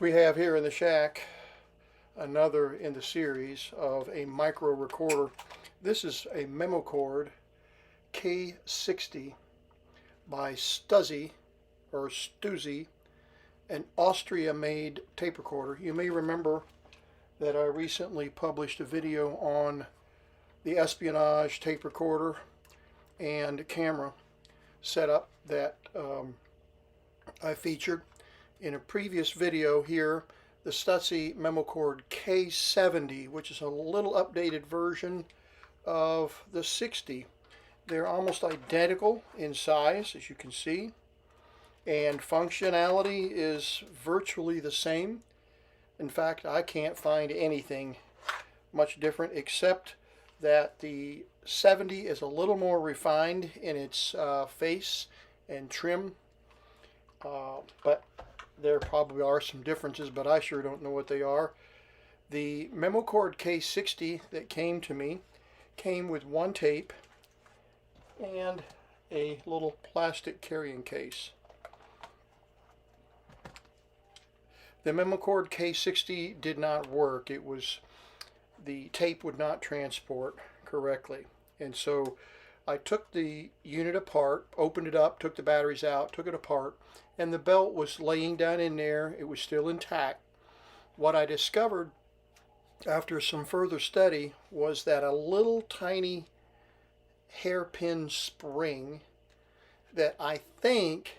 We have here in the shack another in the series of a micro recorder. This is a memo cord K60 by Stuzzi, an Austria-made tape recorder. You may remember that I recently published a video on the espionage tape recorder and camera setup that I featured. In a previous video here, the Stuzzi memo cord K70, which is a little updated version of the 60. They're almost identical in size, as you can see, and functionality is virtually the same. In fact, I can't find anything much different except that the 70 is a little more refined in its face and trim, but there probably are some differences, but I sure don't know what they are. The memo cord K60 that came to me came with one tape and a little plastic carrying case. The memo cord K60 did not work. The tape would not transport correctly, and so I took the unit apart, opened it up, took the batteries out, took it apart, and the belt was laying down in there. It was still intact. What I discovered after some further study was that a little tiny hairpin spring that I think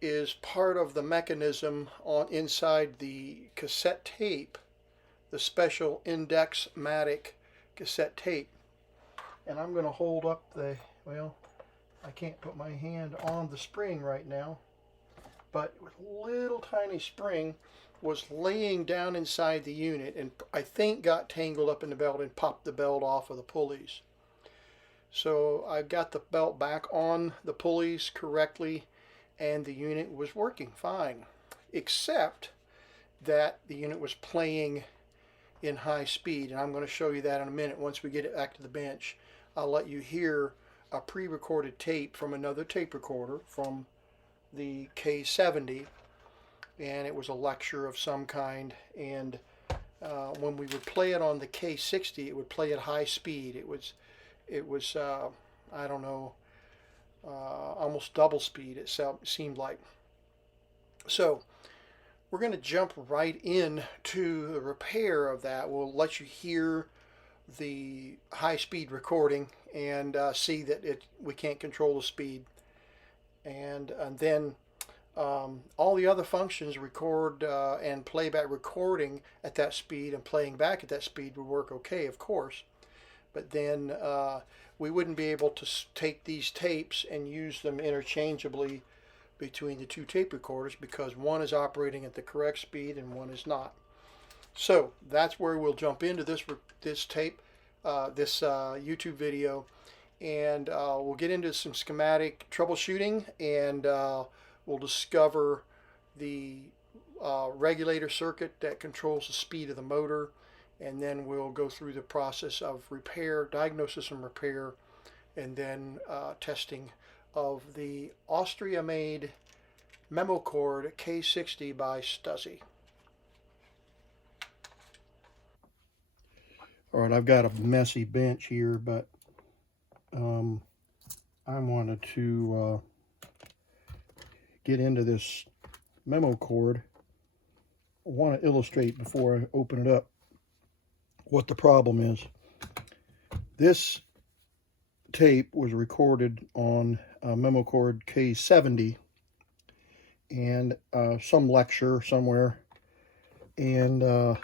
is part of the mechanism inside the cassette tape, the special Schematic cassette tape. And I'm going to hold up I can't put my hand on the spring right now, but a little tiny spring was laying down inside the unit and I think got tangled up in the belt and popped the belt off of the pulleys. So I got the belt back on the pulleys correctly and the unit was working fine, except that the unit was playing in high speed, and I'm going to show you that in a minute. Once we get it back to the bench, I'll let you hear a pre-recorded tape from another tape recorder from the K70, and it was a lecture of some kind, and when we would play it on the K60, it would play at high speed. It was I don't know, almost double speed, it seemed like. So we're going to jump right into the repair of that. We'll let you hear the high-speed recording and see that we can't control the speed. And then all the other functions, record and playback, recording at that speed and playing back at that speed, would work okay, of course. But then we wouldn't be able to take these tapes and use them interchangeably between the two tape recorders because one is operating at the correct speed and one is not. So that's where we'll jump into this YouTube video, and we'll get into some schematic troubleshooting, and we'll discover the regulator circuit that controls the speed of the motor, and then we'll go through the process of repair, diagnosis and repair, and then testing of the Austria-made memo cord K60 by Stuzzi. All right, I've got a messy bench here, but I wanted to get into this memo cord. I want to illustrate before I open it up what the problem is. This tape was recorded on a memo cord K70 and some lecture somewhere, and I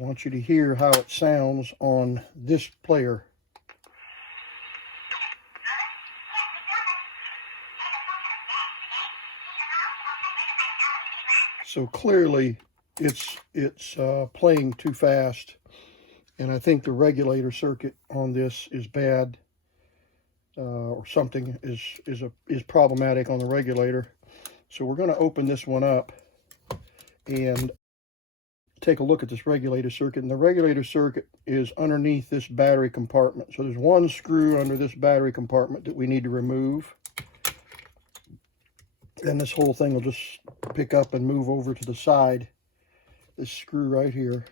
want you to hear how it sounds on this player. So clearly it's playing too fast, and I think the regulator circuit on this is bad, or something is problematic on the regulator. So we're going to open this one up and take a look at this regulator circuit. And the regulator circuit is underneath this battery compartment. So there's one screw under this battery compartment that we need to remove. Then this whole thing will just pick up and move over to the side this screw right here.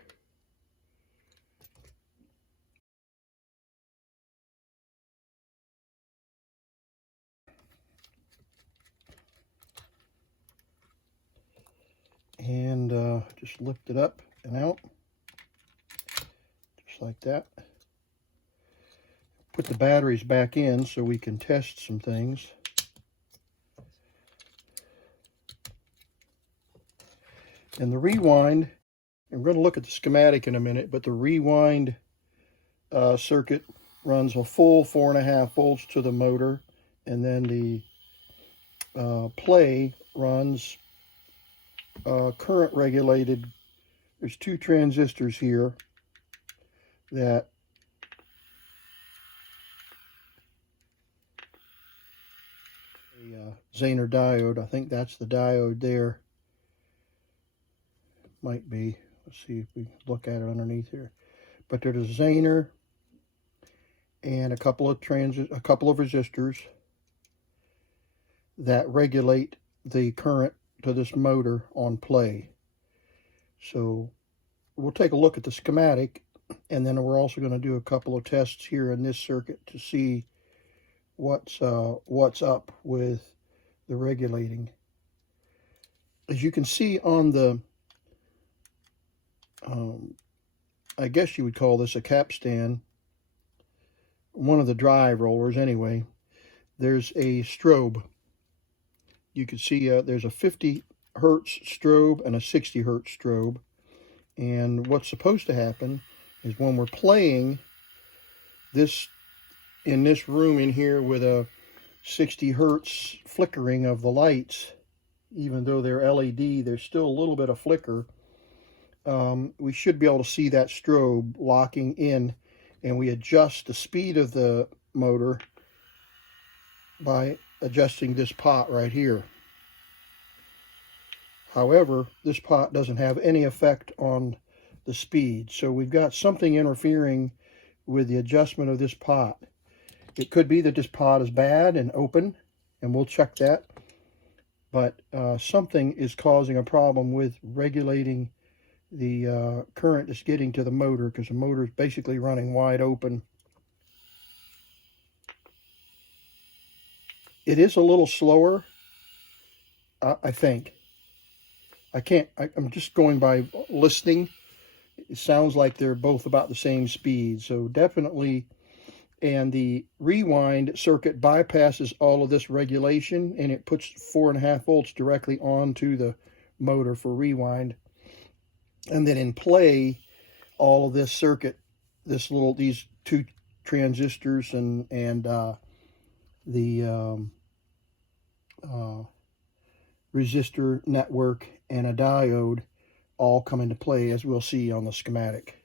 And just lift it up and out, just like that. Put the batteries back in so we can test some things. And the rewind, and we're going to look at the schematic in a minute, but the rewind circuit runs a full 4.5 volts to the motor, and then the play runs current regulated. There's 2 transistors here that a Zener diode. I think that's the diode there. Might be. Let's see if we look at it underneath here. But there's a Zener and a couple of resistors that regulate the current to this motor on play. So we'll take a look at the schematic, and then we're also going to do a couple of tests here in this circuit to see what's up with the regulating. As you can see on the I guess you would call this a capstan, one of the drive rollers anyway, there's a strobe. You can see there's a 50 hertz strobe and a 60 hertz strobe. And what's supposed to happen is when we're playing this in this room in here with a 60 hertz flickering of the lights, even though they're LED, there's still a little bit of flicker. We should be able to see that strobe locking in, and we adjust the speed of the motor by adjusting this pot right here. However, this pot doesn't have any effect on the speed, so we've got something interfering with the adjustment of this pot. It could be that this pot is bad and open, and we'll check that, but something is causing a problem with regulating the current that's getting to the motor, because the motor is basically running wide open. It is a little slower, I think. I'm just going by listening. It sounds like they're both about the same speed, so definitely. And the rewind circuit bypasses all of this regulation, and it puts 4.5 volts directly onto the motor for rewind. And then in play, all of this circuit, these 2 transistors and the resistor network and a diode all come into play, as we'll see on the schematic.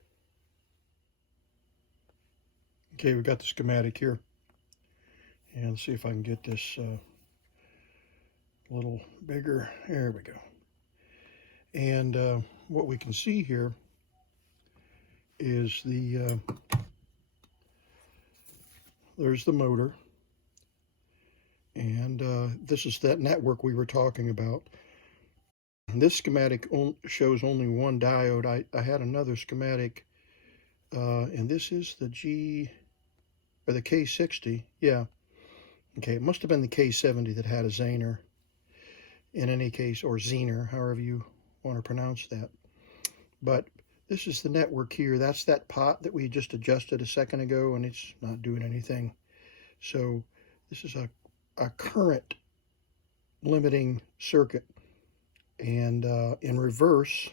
Okay, we've got the schematic here, and let's see if I can get this a little bigger. There we go. And what we can see here is there's the motor, and this is that network we were talking about. This schematic shows only one diode. I had another schematic, and this is the the K60. Yeah. Okay, it must have been the K70 that had a Zener. In any case, or Zener, however you want to pronounce that. But this is the network here. That's that pot that we just adjusted a second ago, and it's not doing anything. So this is a current limiting circuit. And in reverse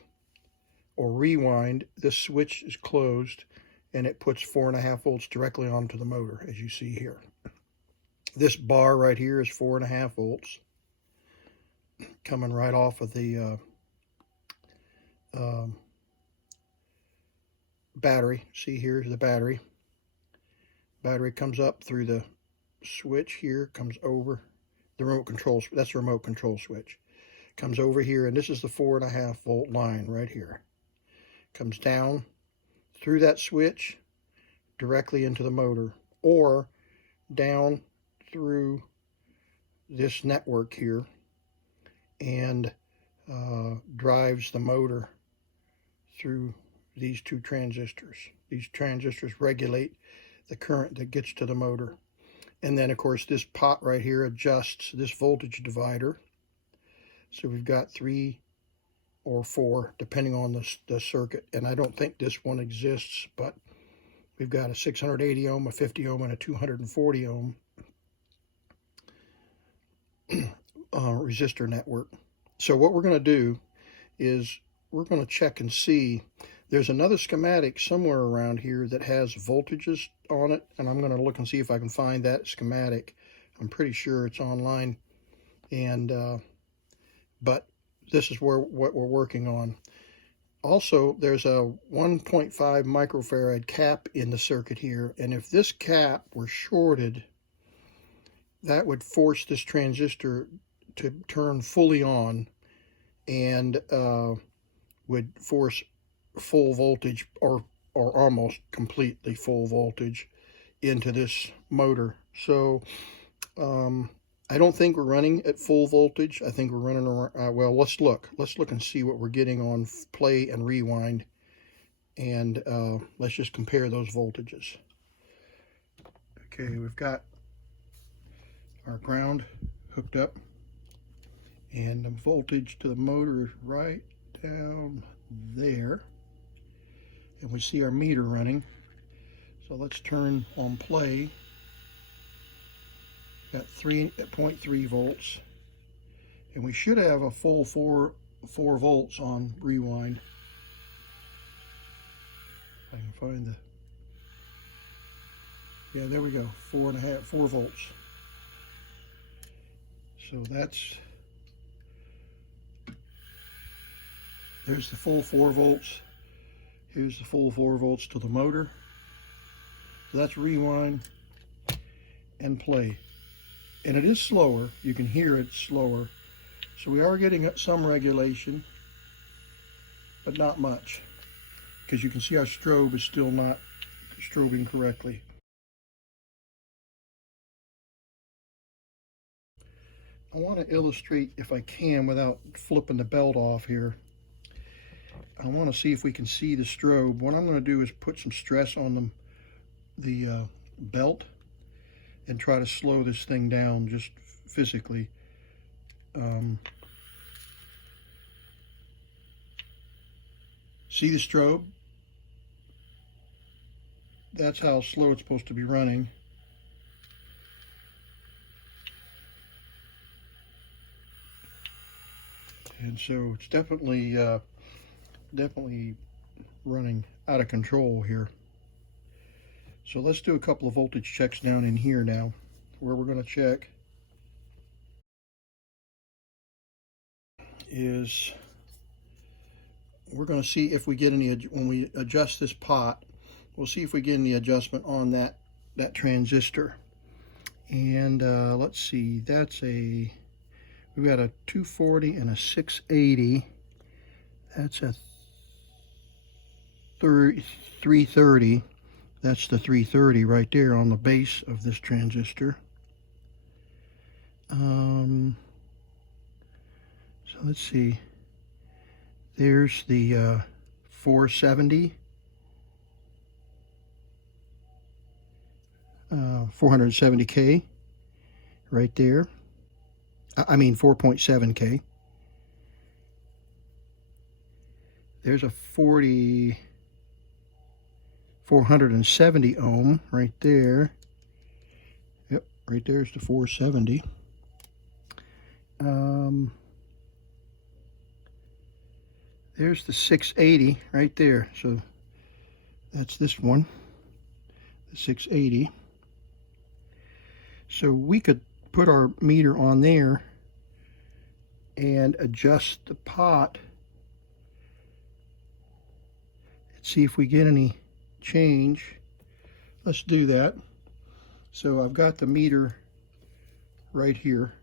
or rewind, this switch is closed, and it puts 4.5 volts directly onto the motor, as you see here. This bar right here is 4.5 volts coming right off of the battery. See, here's the battery. Battery comes up through the switch here, comes over the remote control. That's the remote control switch. Comes over here, and this is the 4.5 volt line right here. Comes down through that switch directly into the motor, or down through this network here, and drives the motor through these two transistors. These transistors regulate the current that gets to the motor. And then, of course, this pot right here adjusts this voltage divider. So we've got 3 or 4, depending on the circuit. And I don't think this one exists, but we've got a 680 ohm, a 50 ohm, and a 240 ohm resistor network. So what we're going to do is we're going to check and see. There's another schematic somewhere around here that has voltages on it, and I'm going to look and see if I can find that schematic. I'm pretty sure it's online, and but this is what we're working on. Also, there's a 1.5 microfarad cap in the circuit here, and if this cap were shorted, that would force this transistor to turn fully on, and would force full voltage, or almost completely full voltage, into this motor. So I don't think we're running at full voltage. I think we're running around, well, let's look and see what we're getting on play and rewind, and let's just compare those voltages. Okay, we've got our ground hooked up, and the voltage to the motor is right down there, and we see our meter running. So let's turn on play. Got 3.3 volts, and we should have a full 4 volts on rewind. If I can find the, yeah, there we go, 4 volts. So there's the full 4 volts. Here's the full 4 volts to the motor. So that's rewind and play. And it is slower. You can hear it slower. So we are getting some regulation, but not much, because you can see our strobe is still not strobing correctly. I want to illustrate, if I can, without flipping the belt off here. I want to see if we can see the strobe. What I'm going to do is put some stress on the belt and try to slow this thing down just physically. See the strobe? That's how slow it's supposed to be running. And so it's definitely running out of control here. So let's do a couple of voltage checks down in here now, where we're going to check is we're going to see if we get any, when we adjust this pot, we'll see if we get any adjustment on that transistor. And let's see, we've got a 240 and a 680. That's a 330. That's the 330 right there on the base of this transistor. So let's see. There's the 470. 470K right there. I mean 4.7K. There's a 470 ohm right there. Yep, right there's the 470. There's the 680 right there. So that's this one, the 680. So we could put our meter on there and adjust the pot and see if we get any change. Let's do that. So I've got the meter right here,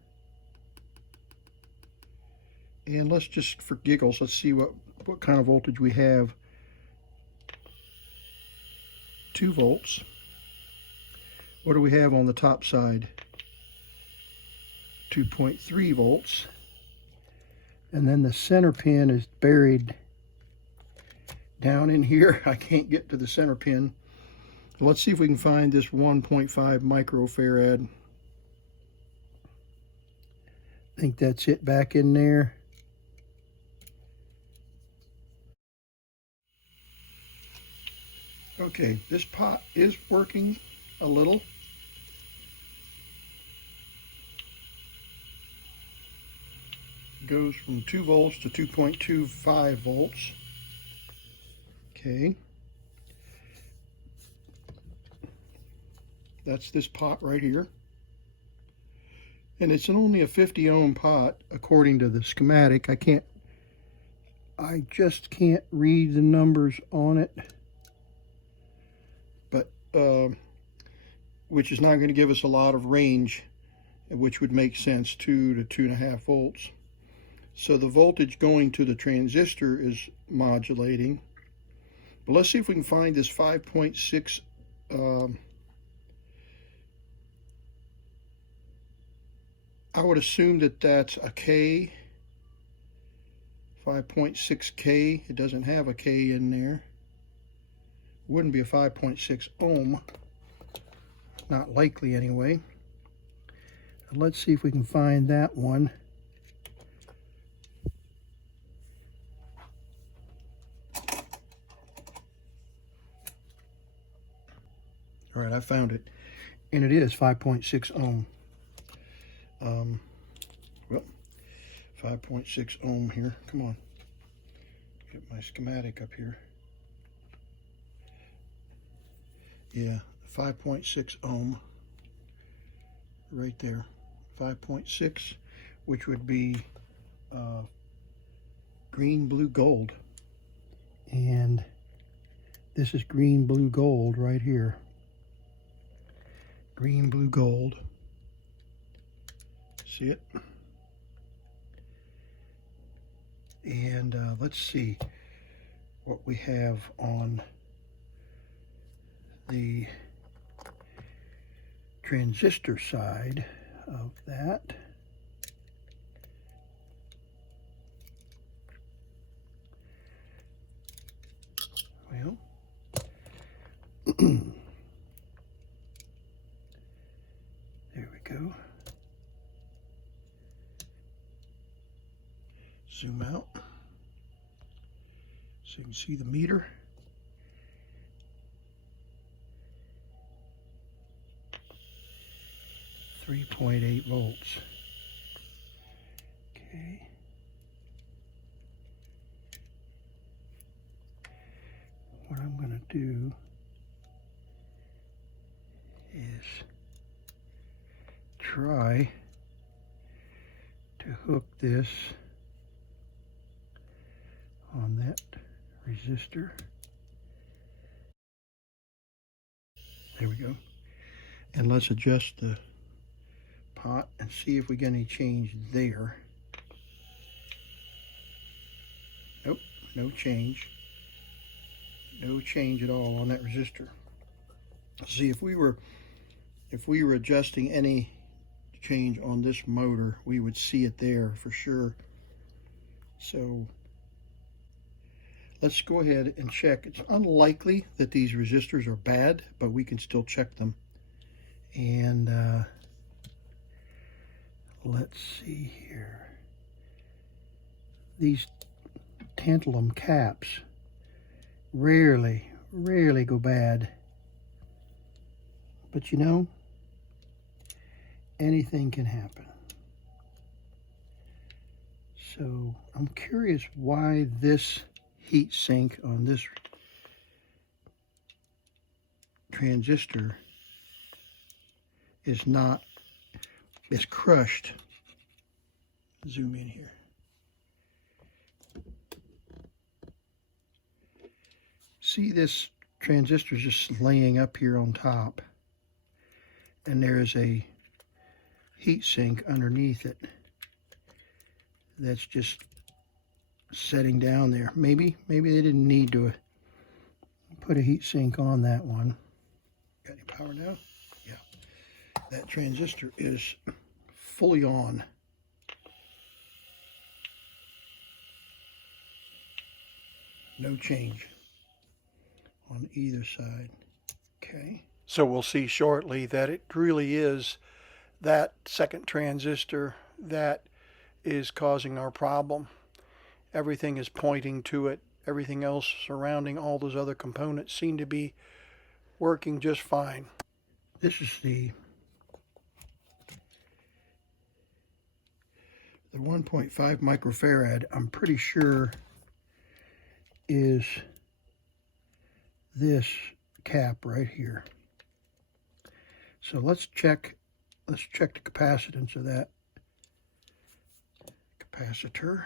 and let's just, for giggles, let's see what kind of voltage we have. 2 volts. What do we have on the top side? 2.3 volts. And then the center pin is buried down in here. I can't get to the center pin. Let's see if we can find this 1.5 microfarad. I think that's it back in there. Okay, this pot is working a little. It goes from 2 volts to 2.25 volts. Okay. That's this pot right here. And it's only a 50 ohm pot according to the schematic. I just can't read the numbers on it. But which is not going to give us a lot of range, which would make sense, 2 to 2.5 volts. So the voltage going to the transistor is modulating. But let's see if we can find this 5.6 I would assume that that's a K, 5.6 K. It doesn't have a K in there. Wouldn't be a 5.6 ohm. Not likely anyway. Let's see if we can find that one. All right, I found it. And it is 5.6 ohm. Well, 5.6 ohm here. Come on. Get my schematic up here. Yeah, 5.6 ohm. Right there. 5.6, which would be green, blue, gold. And this is green, blue, gold right here. Green, blue, gold. See it? And let's see what we have on the transistor side of that. Well, there we go. Zoom out so you can see the meter. .8 volts. Okay. What I'm going to do is try to hook this on that resistor. There we go. And let's adjust the pot and see if we get any change there. Nope, no change. No change at all on that resistor. See, if we were adjusting any change on this motor, we would see it there for sure. So let's go ahead and check. It's unlikely that these resistors are bad, but we can still check them. And let's see here. These tantalum caps rarely go bad. But you know, anything can happen. So I'm curious why this heat sink on this transistor is crushed. Zoom in here. See, this transistor is just laying up here on top, and there is a heat sink underneath it that's just setting down there. Maybe they didn't need to put a heat sink on that one. Got any power now? Yeah. That transistor is fully on. No change on either side. Okay. So we'll see shortly that it really is that second transistor that is causing our problem. Everything is pointing to it. Everything else surrounding all those other components seem to be working just fine. This is the 1.5 microfarad, I'm pretty sure, is this cap right here. So let's check the capacitance of that capacitor.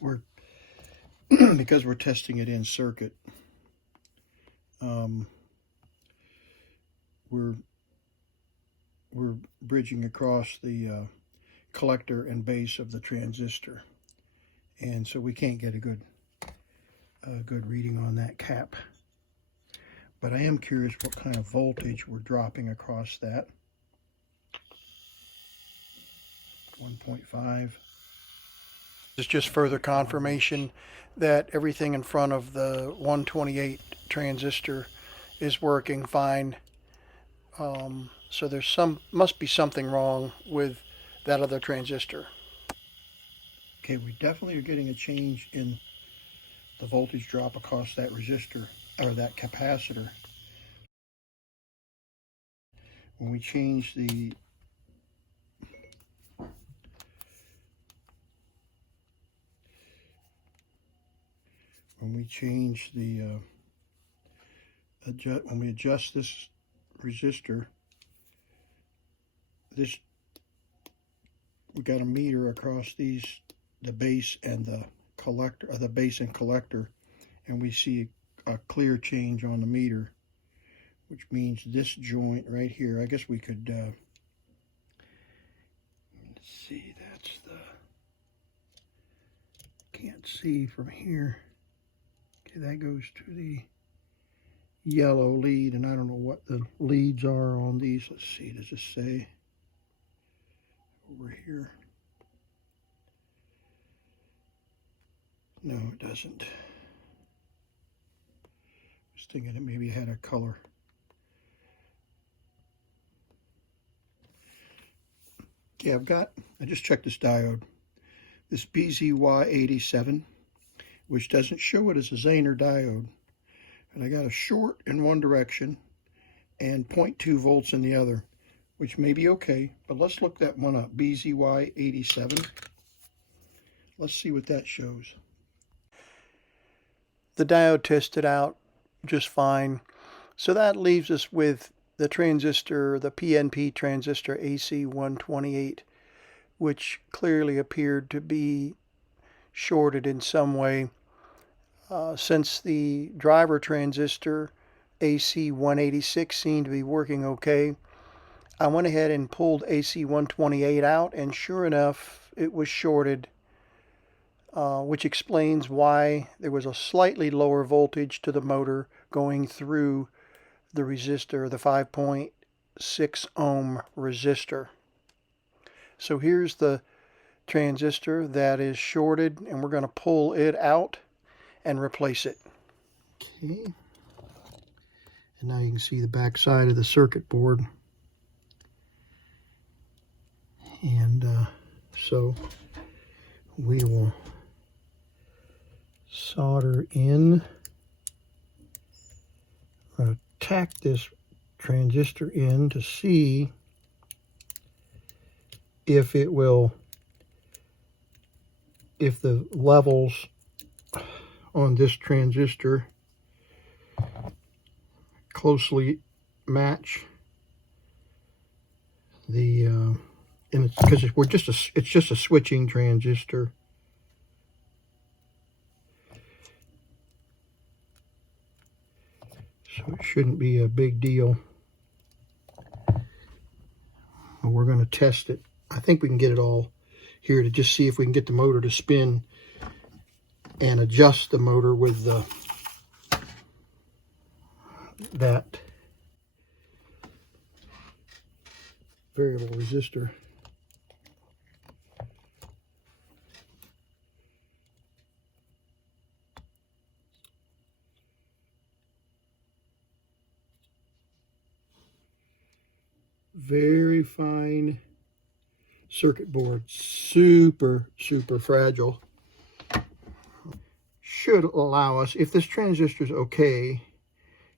We're because we're testing it in circuit, we're bridging across the collector and base of the transistor, and so we can't get a good reading on that cap. But I am curious what kind of voltage we're dropping across that. 1.5. It's just further confirmation that everything in front of the 128 transistor is working fine. So there's must be something wrong with that other transistor. Okay, we definitely are getting a change in the voltage drop across that resistor, or that capacitor. When we change the when we adjust this resistor, we got a meter across the base and the collector, the base and collector, and we see a clear change on the meter, which means this joint right here, I guess we could let's see, that's can't see from here. Okay, that goes to the yellow lead, and I don't know what the leads are on these. Let's see, does it say over here? No, it doesn't. I was thinking it maybe had a color. Okay, I just checked this diode. This BZY87, which doesn't show it as a Zener diode. And I got a short in one direction and 0.2 volts in the other, which may be okay, but let's look that one up, BZY87. Let's see what that shows. The diode tested out just fine. So that leaves us with the transistor, the PNP transistor AC128, which clearly appeared to be shorted in some way. Since the driver transistor AC186 seemed to be working okay, I went ahead and pulled AC128 out, and sure enough, it was shorted, which explains why there was a slightly lower voltage to the motor going through the resistor, the 5.6 ohm resistor. So here's the transistor that is shorted, and we're going to pull it out and replace it. Okay. And now you can see the back side of the circuit board. And so we will solder in, tack this transistor in to see if the levels on this transistor closely match the and it's because it's just a switching transistor. So it shouldn't be a big deal. But we're going to test it. I think we can get it all here to just see if we can get the motor to spin and adjust the motor with that variable resistor. Very fine circuit board, super fragile. Should allow us, if this transistor is okay,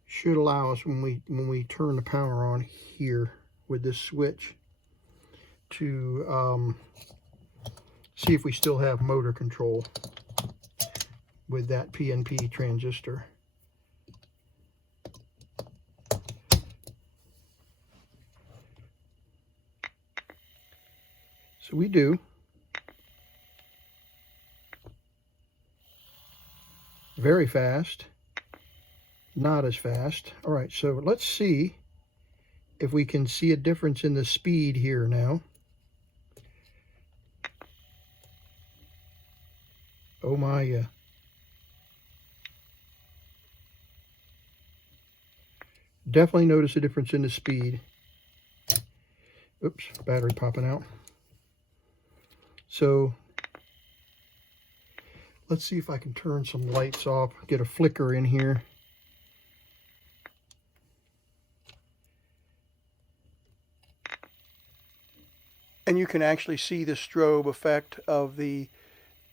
should allow us when we turn the power on here with this switch to see if we still have motor control with that PNP transistor. So we do. Very fast. Not as fast. All right, so let's see if we can see a difference in the speed here now. Oh my, yeah. Definitely notice a difference in the speed. Oops, battery popping out. So let's see if I can turn some lights off, get a flicker in here. And you can actually see the strobe effect of the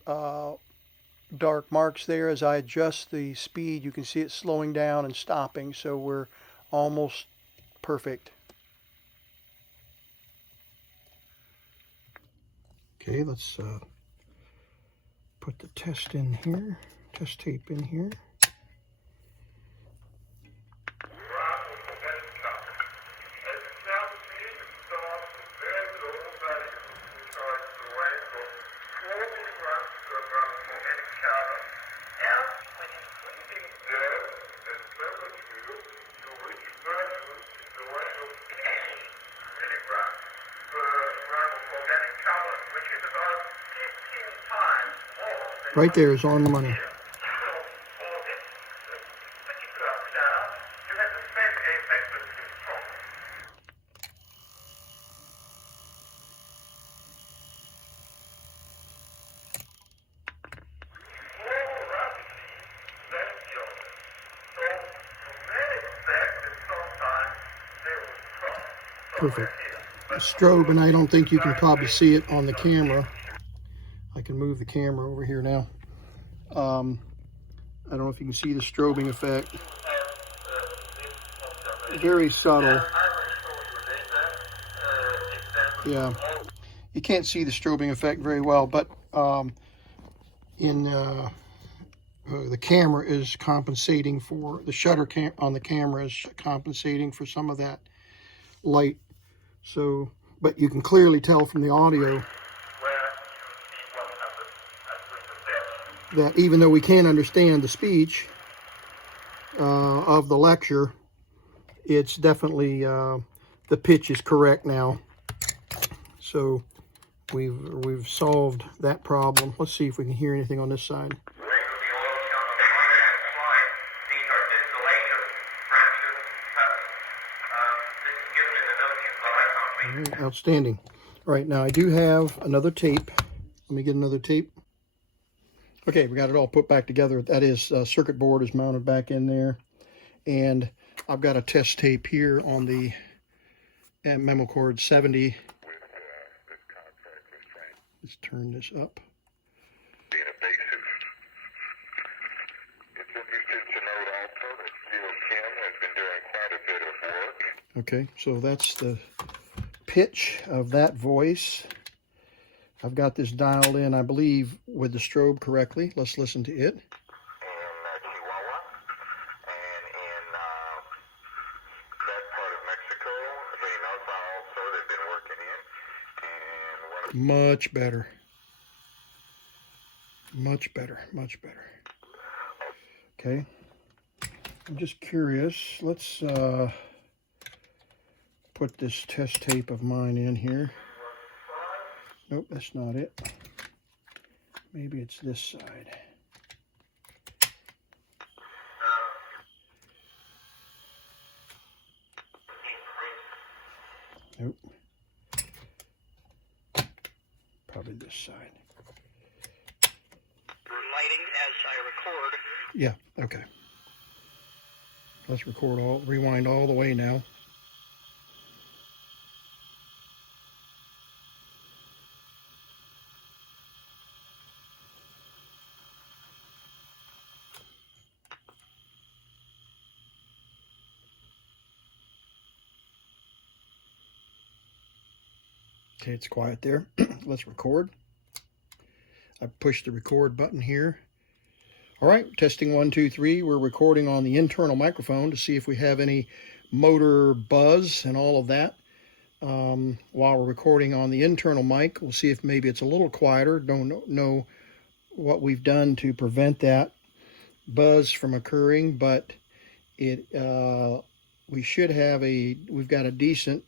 dark marks there. As I adjust the speed, you can see it slowing down and stopping, so we're almost perfect. Okay, let's put the test in here, test tape in here. Right there is on the money. Perfect. The strobe, and I don't think you can probably see it on the camera. I can move the camera over here now. I don't know if you can see the strobing effect. Very subtle. Yeah, you can't see the strobing effect very well, but the camera is compensating for, the shutter on the camera is compensating for some of that light. So, but you can clearly tell from the audio that even though we can't understand the speech of the lecture, it's definitely, the pitch is correct now. So we've solved that problem. Let's see if we can hear anything on this side. Outstanding. All right, now I do have another tape. Let me get another tape. Okay, we got it all put back together. That is, circuit board is mounted back in there. And I've got a test tape here on the memo cord 70. Let's turn this up. Being evasive. It's interesting to note also that Kim has been doing quite a bit of work. Okay, so that's the pitch of that voice. I've got this dialed in, I believe, with the strobe correctly. Let's listen to it. In Chihuahua and in that part of Mexico, Reynosa also they've been working in. And Much better. Much better. Much better. Okay. I'm just curious. Let's put this test tape of mine in here. Nope, that's not it. Maybe it's this side. Nope. Probably this side. Lighting as I record. Yeah, okay. Let's rewind all the way now. Okay, it's quiet there. Let's record. I pushed the record button here. All right, testing 1, 2, 3. We're recording on the internal microphone to see if we have any motor buzz and all of that. While we're recording on the internal mic, we'll see if maybe it's a little quieter. Don't know what we've done to prevent that buzz from occurring, but we've got a decent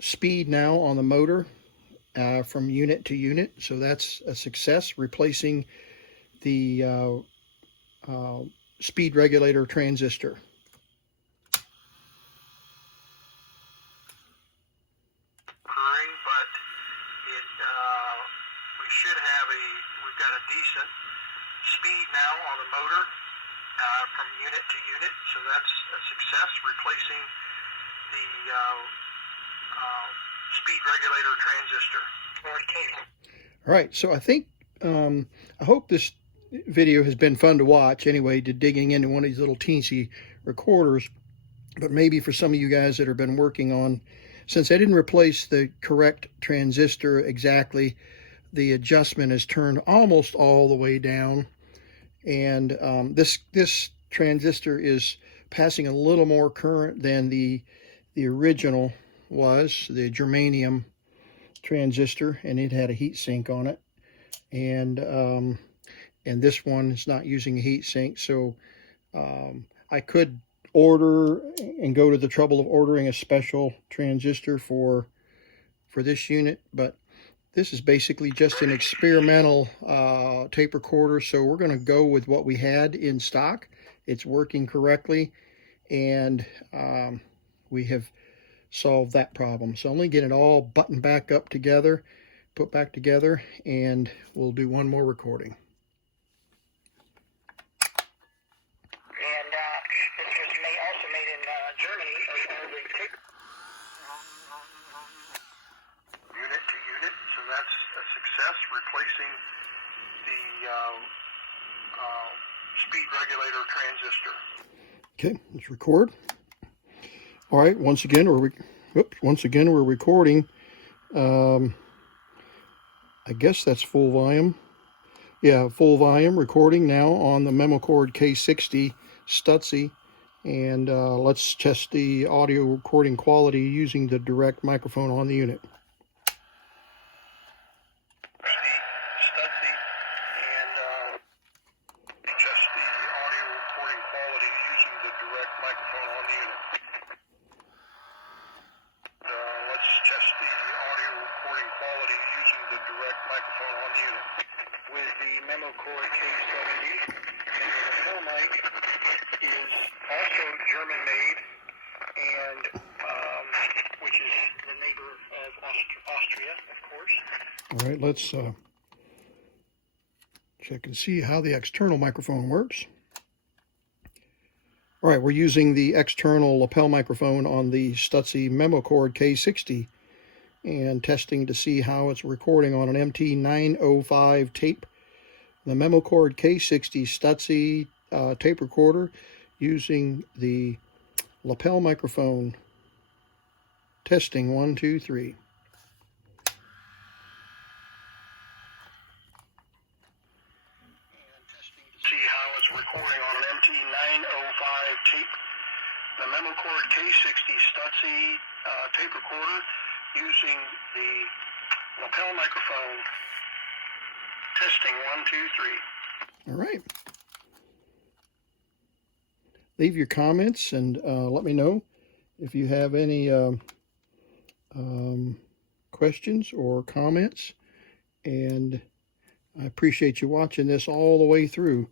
speed now on the motor from unit to unit, so that's a success, replacing the speed regulator transistor. But we've got a decent speed now on the motor from unit to unit, so that's a success, replacing the speed regulator transistor. All right, so I think I hope this video has been fun to watch anyway, to digging into one of these little teensy recorders. But maybe for some of you guys that have been working on, since I didn't replace the correct transistor exactly, the adjustment is turned almost all the way down, and this transistor is passing a little more current than the original was, the germanium transistor, and it had a heat sink on it, and this one is not using a heat sink. So I could order and go to the trouble of ordering a special transistor for this unit, but this is basically just an experimental tape recorder, so we're going to go with what we had in stock. It's working correctly, and we have solved that problem. So I'm going to get it all buttoned back up together, put back together, and we'll do one more recording. And this was also made in Germany, unit to unit, so that's a success, replacing the speed regulator transistor. Okay, let's record. All right, once again we're recording. I guess that's full volume. Yeah, full volume recording now on the Memocord K60 Stuzzi, and let's test the audio recording quality using the direct microphone on the unit. Stuzzi, and test the audio recording quality using the direct microphone on the unit. Let's test the audio recording quality using the direct microphone on the unit. With the Memocord K70, and the lapel mic is also German-made, and which is the neighbor of Austria, of course. All right, let's check and see how the external microphone works. All right, we're using the external lapel microphone on the Stuzzi Memocord K60 and testing to see how it's recording on an MT905 tape. The Memocord K60 Stuzzi tape recorder using the lapel microphone. Testing 1, 2, 3. See how it's recording on an MT905 tape. The Memocord K60 Stuzzi tape recorder using the lapel microphone. Testing 1, 2, 3. All right. Leave your comments and let me know if you have any questions or comments. And I appreciate you watching this all the way through.